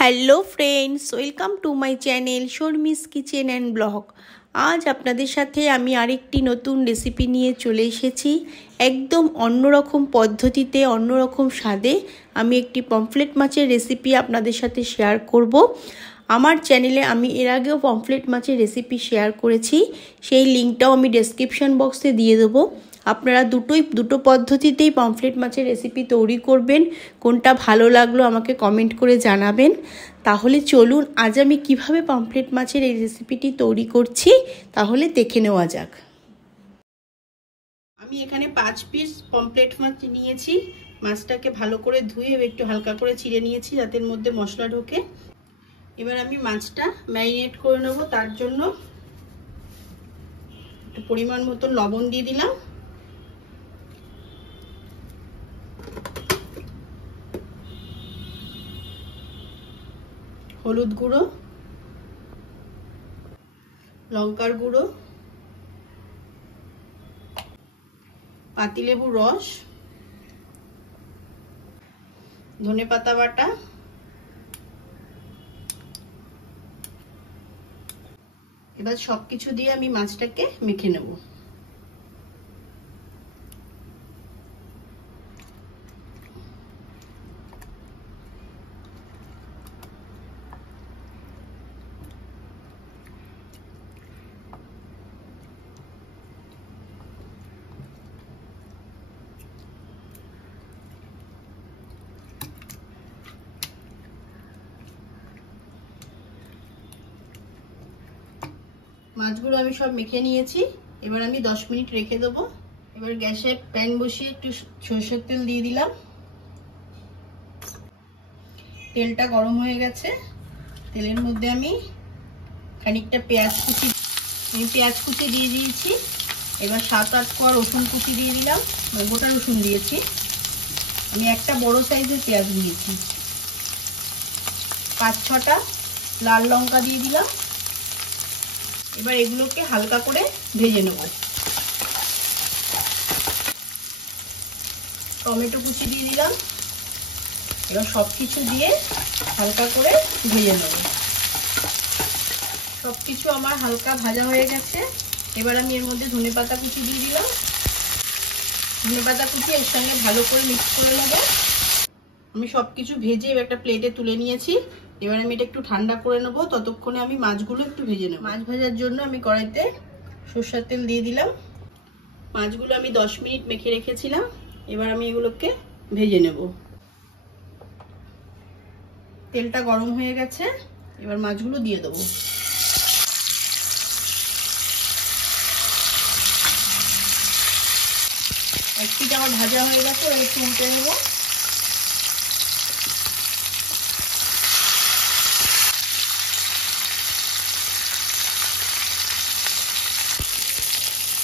Hello friends, welcome to my channel Sharmi's kitchen and blog. আজ আপনাদের সাথে আমি আরেকটি নতুন রেসিপি নিয়ে চলে এসেছি। একদম অন্যরকম পদ্ধতিতে, অন্যরকম স্বাদে আমি একটি পমফ্রেট মাছের রেসিপি আপনাদের সাথে শেয়ার করব। আমার চ্যানেলে আমি এর আগেও পমফ্রেট মাছের রেসিপি শেয়ার করেছি, সেই লিঙ্কটাও আমি ডেসক্রিপশন বক্সে দিয়ে দেবো। আপনারা দুটো পদ্ধতিতেই পমফ্রেট মাছের রেসিপি তৈরি করবেন। কোনটা ভালো লাগলো আমাকে কমেন্ট করে জানাবেন। তাহলে চলুন আজ আমি কিভাবে পমফ্রেট মাছের এই রেসিপিটি তৈরি করছি তাহলে দেখে নেওয়া যাক। আমি এখানে 5 পিস পমফ্রেট মাছ নিয়েছি। মাছটাকে ভালো করে ধুয়ে একটু হালকা করে ছিঁড়ে নিয়েছি যাতে এর মধ্যে মশলা ঢোকে। এবার আমি মাছটা ম্যারিনেট করে নেব। তার জন্য একটু পরিমাণ মতো লবণ দিয়ে দিলাম, হলুদ গুঁড়ো, লঙ্কার গুঁড়ো, পাতিলেবুর রস, ধনেপাতা বাটা, এবার সবকিছু দিয়ে আমি মাছটাকে মেখে নেব। মাছগুলো আমি সব মেখে নিয়েছি। এবার আমি 10 মিনিট রেখে দেবো। এবার গ্যাসে প্যান বসিয়ে একটু সরষের তেল দিয়ে দিলাম। তেলটা গরম হয়ে গেছে। তেলের মধ্যে আমি খানিকটা পেঁয়াজ কুচি দিয়ে দিয়েছি। এবার 7-8 কোয়া রসুন কুচি দিয়ে দিলাম, গোটা রসুন দিয়েছি। আমি একটা বড় সাইজের পেঁয়াজ দিয়েছি। 5-6টা লাল লঙ্কা দিয়ে দিলাম। এবার এগুলোকে হালকা করে ভেজে নেব। টমেটো কুচি দিয়ে দিলাম। এবার সবকিছু দিয়ে হালকা করে ভেজে নেব। সবকিছু আমার হালকা ভাজা হয়ে গেছে। এবার আমি এর মধ্যে ধনেপাতা কুচি দিয়ে দিলাম। ধনেপাতা কুচি এর সঙ্গে ভালো করে মিক্স করে নেব। আমি সবকিছু ভেজে একটা প্লেটে তুলে নিয়েছি। এবার আমি এটা একটু ঠান্ডা করে নেব। ততক্ষণে আমি মাছগুলো একটু ভেজে নেব। মাছ ভাজার জন্য আমি কড়াইতে সরষের তেল দিয়ে দিলাম। মাছগুলো আমি 10 মিনিট মেখে রেখেছিলাম। এবার আমি এগুলোকে ভেজে নেব। তেলটা গরম হয়ে গেছে। এবার মাছগুলো দিয়ে দেবো। এক পিঠ আমার ভাজা হয়ে গেছে, এবার একটু উল্টে নেব।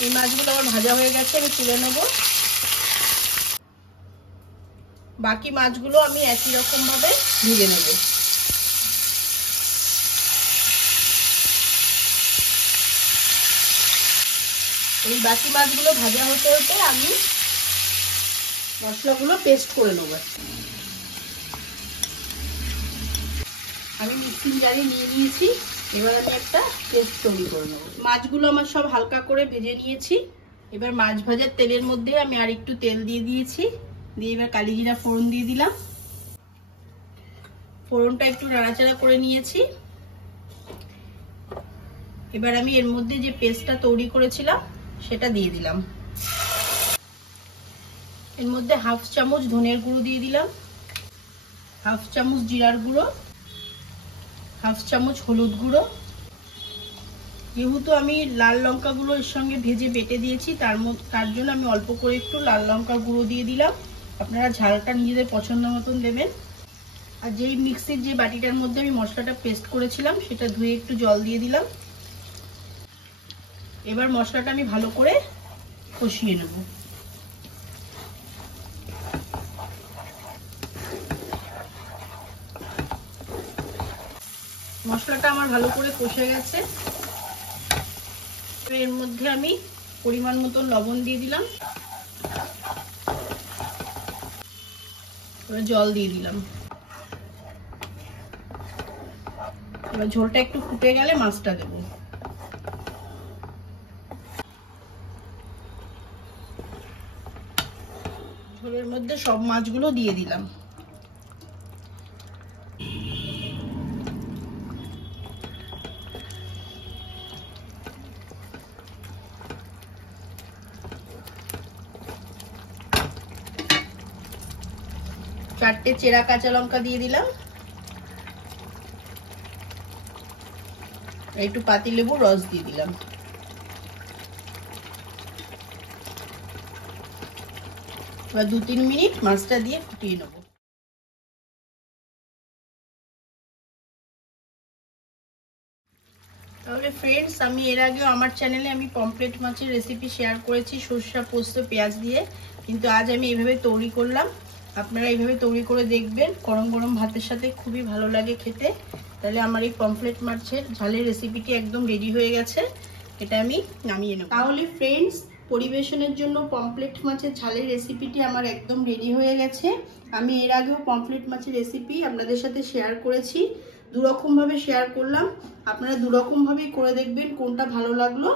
এই মাছগুলো আমার ভাজা হয়ে গেছে, আমি তুলে নেব। বাকি মাছগুলো আমি একই রকম ভাবে ভেজে নেব। এই বাকি মাছগুলো ভাজা হতে হতে আমি মশলাগুলো পেস্ট করে নেব। আমি মিক্সিং জারে নিয়ে নিয়েছি। এবার আমি একটা পেস্ট তৈরি করে নেব। মাছগুলো আমার সব হালকা করে ভেজে নিয়েছি। এবার মাছ ভাজার তেলের মধ্যে আমি আর একটু তেল দিয়ে দিয়েছি। দিয়ে এবার কালি জিরা ফোড়ন দিয়ে দিলাম। ফোড়নটা একটু নাড়াচাড়া করে নিয়েছি। এবার আমি এর মধ্যে যে পেস্টটা তৈরি করেছিলাম সেটা দিয়ে দিলাম। এর মধ্যে 1/2 চামচ ধনের গুঁড়ো দিয়ে দিলাম, 1/2 চামচ জিরার গুঁড়ো, 1/2 চামচ হলুদ গুঁড়ো। যেহেতু আমি লাল লঙ্কা গুঁড়ো এর সঙ্গে ভেজে বেটে দিয়েছি, তার জন্য আমি অল্প করে একটু লাল লঙ্কা গুঁড়ো দিয়ে দিলাম। আপনারা ঝালটা নিজেদের পছন্দ মতন দেবেন। আর যেই মিক্সির যে বাটিটার মধ্যে আমি মশলাটা পেস্ট করেছিলাম সেটা ধুয়ে একটু জল দিয়ে দিলাম। এবার মশলাটা আমি ভালো করে কষিয়ে নেব। মশলাটা আমার ভালো করে কষে গেছে। এর মধ্যে আমি পরিমাণ মতো লবণ দিয়ে দিলাম, জল দিয়ে দিলাম। এবার ঝোলটা একটু ফুটে গেলে মাছটা দেব। ঝোলের মধ্যে সব মাছগুলো দিয়ে দিলাম। চারটে চেরা কাঁচা লঙ্কা দিয়ে দিলাম, একটু পাতিলেবুর রস দিয়ে দিলাম। এবার 2-3 মিনিট মাছটা দিয়ে ফুটিয়ে নেব। তাহলে ফ্রেন্ডস, আমি এর আগেও আমার চ্যানেলে আমি পমফ্রেট মাছের রেসিপি শেয়ার করেছি সরষা পোস্ত পেঁয়াজ দিয়ে, কিন্তু আজ আমি এইভাবে তৈরি করলাম। আপনারা এইভাবে তৈরি করে দেখবেন, গরম গরম ভাতের সাথে খুবই ভালো লাগে খেতে। তাহলে আমার এই পমফ্রেট মাছের ঝালের রেসিপিটি একদম রেডি হয়ে গেছে, এটা আমি নামিয়ে নেব। তাহলে ফ্রেন্ডস, পরিবেশনের জন্য পমফ্রেট মাছের ঝালের রেসিপিটি আমার একদম রেডি হয়ে গেছে। আমি এর আগেও পমফ্রেট মাছের রেসিপি আপনাদের সাথে শেয়ার করেছি, দুরকমভাবে শেয়ার করলাম। আপনারা দুরকমভাবেই করে দেখবেন, কোনটা ভালো লাগলো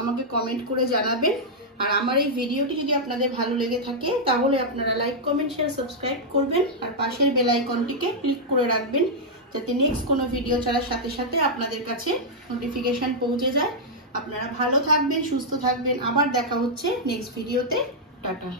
আমাকে কমেন্ট করে জানাবেন। আর আমার এই ভিডিওটি যদি আপনাদের ভালো লেগে থাকে তাহলে আপনারা লাইক, কমেন্ট, শেয়ার, সাবস্ক্রাইব করবেন আর পাশের বেল আইকনটিকে ক্লিক করে রাখবেন, যাতে নেক্সট কোনো ভিডিও ছাড়ার সাথে সাথে আপনাদের কাছে নোটিফিকেশন পৌঁছে যায়। আপনারা ভালো থাকবেন, সুস্থ থাকবেন। আবার দেখা হচ্ছে নেক্সট ভিডিওতে। টাটা।